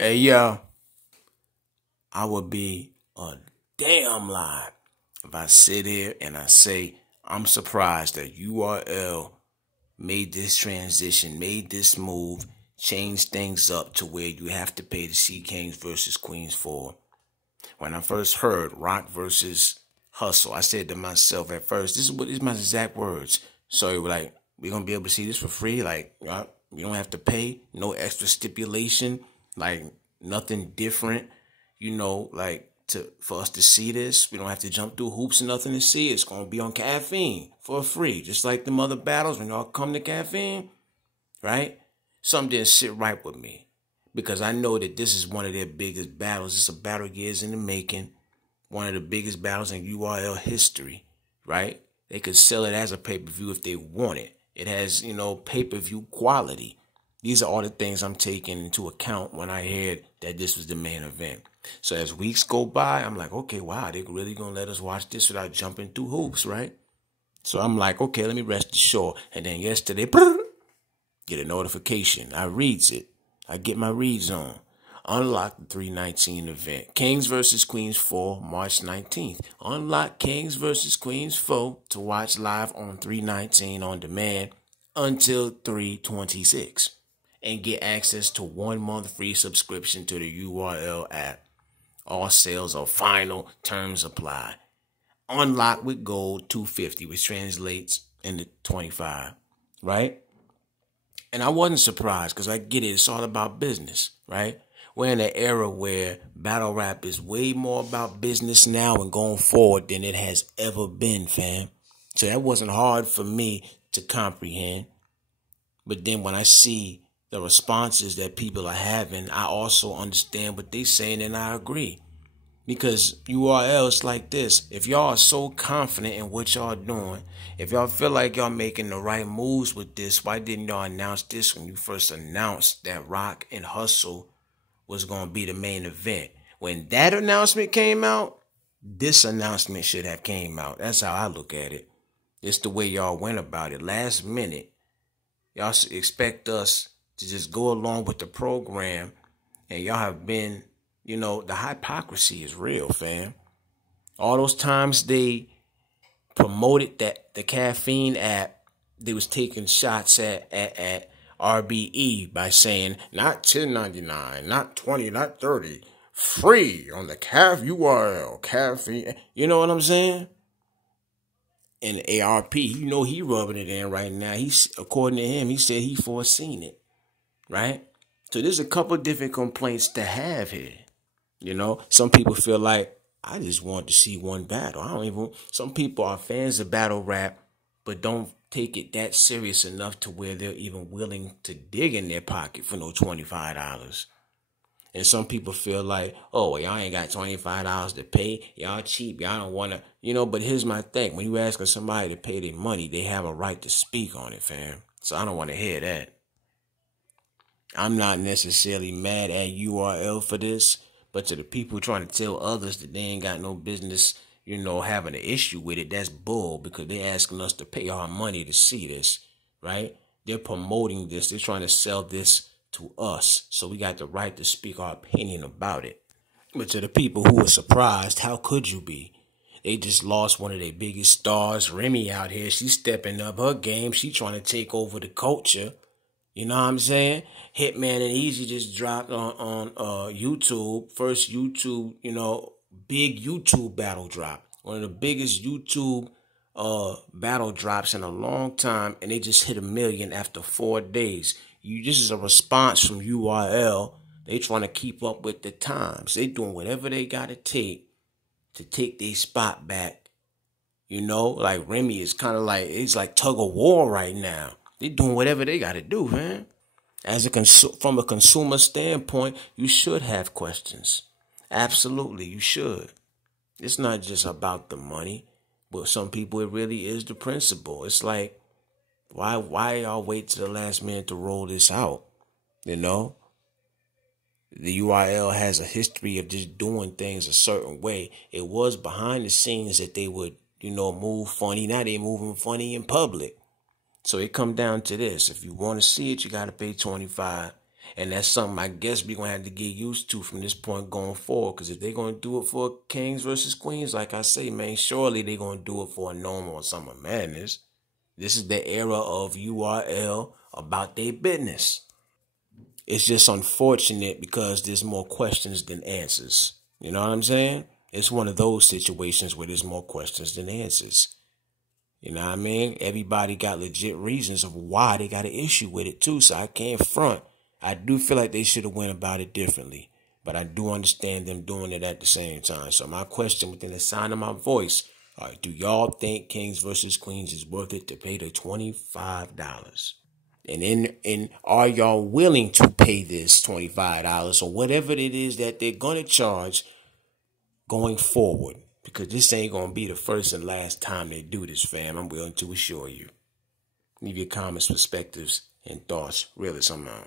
Hey, yo, I would be a damn lie if I sit here and I say I'm surprised that URL made this transition, made this move, changed things up to where you have to pay to see Kings versus Queens 4. When I first heard Rock versus Hustle, I said to myself at first, these are my exact words. So you were like, we're going to be able to see this for free? Like, you don't have to pay, no extra stipulation, like nothing different, like for us to see this. We don't have to jump through hoops and nothing to see it. It's going to be on Caffeine for free, just like the other battles when y'all come to Caffeine, right? Something didn't sit right with me because I know that this is one of their biggest battles. It's a battle years in the making, one of the biggest battles in URL history, right? They could sell it as a pay-per-view if they want it. It has, pay-per-view quality. These are all the things I'm taking into account when I heard that this was the main event. So as weeks go by, I'm like, okay, wow, they really going to let us watch this without jumping through hoops, right? So I'm like, okay, let me rest assured. And then yesterday, get a notification. I reads it. I get my reads on. Unlock the 319 event. Kings versus Queens 4, March 19th. Unlock Kings versus Queens 4 to watch live on 319 on demand until 326. And get access to 1 month free subscription to the URL app. All sales are final. Terms apply. Unlock with gold 250, which translates into 25, right? And I wasn't surprised because I get it. It's all about business, right? We're in an era where battle rap is way more about business now and going forward than it has ever been, fam. So that wasn't hard for me to comprehend. But then when I see the responses that people are having, I also understand what they're saying and I agree. Because URL is like this. If y'all are so confident in what y'all doing, if y'all feel like y'all making the right moves with this, why didn't y'all announce this when you first announced that Rock and Hustle was going to be the main event? When that announcement came out, this announcement should have came out. That's how I look at it. It's the way y'all went about it. Last minute, y'all expect us to just go along with the program, and y'all have been, the hypocrisy is real, fam. All those times they promoted that the Caffeine app, they was taking shots at RBE by saying not $10.99, not $20, not $30, free on the URL, Caffeine. You know what I'm saying? And ARP, he rubbing it in right now. According to him, he said he foreseen it, right? So there's a couple different complaints to have here. Some people feel like I just want to see one battle. Some people are fans of battle rap, but don't take it that serious enough to where they're even willing to dig in their pocket for no $25. And some people feel like, oh, y'all ain't got $25 to pay. Y'all cheap. Y'all don't want to, but here's my thing. When you asking somebody to pay their money, they have a right to speak on it, fam. So I don't want to hear that. I'm not necessarily mad at URL for this. But to the people trying to tell others that they ain't got no business, having an issue with it, that's bull because they're asking us to pay our money to see this, right? They're promoting this. They're trying to sell this to us. So we got the right to speak our opinion about it. But to the people who are surprised, how could you be? They just lost one of their biggest stars, Remy out here. She's stepping up her game. She trying to take over the culture. You know what I'm saying? Hitman and Easy just dropped on YouTube. First YouTube, big YouTube battle drop. One of the biggest YouTube battle drops in a long time. And they just hit 1 million after 4 days. This is a response from URL. They trying to keep up with the times. They doing whatever they got to take their spot back. Like Remy is kind of like, it's like tug of war right now. They doing whatever they got to do, man. From a consumer standpoint, you should have questions. Absolutely, you should. It's not just about the money, but some people it really is the principle. It's like, why y'all wait to the last minute to roll this out? The URL has a history of just doing things a certain way. It was behind the scenes that they would, move funny. Now they moving funny in public. So it come down to this. If you want to see it, you got to pay 25. And that's something I guess we're going to have to get used to from this point going forward. Because if they're going to do it for Kings versus Queens, like I say, man, surely they're going to do it for a Normal or Summer Madness. This is the era of URL about their business. It's just unfortunate because there's more questions than answers. You know what I'm saying? It's one of those situations where there's more questions than answers. You know what I mean? Everybody got legit reasons of why they got an issue with it too, so I can't front. I do feel like they should have went about it differently, but I do understand them doing it at the same time. So my question within the sound of my voice, all right, do y'all think Kings versus Queens is worth it to pay the $25? And are y'all willing to pay this $25 or whatever it is that they're going to charge going forward? Because this ain't going to be the first and last time they do this, fam. I'm willing to assure you. Leave your comments, perspectives, and thoughts. Really, somehow.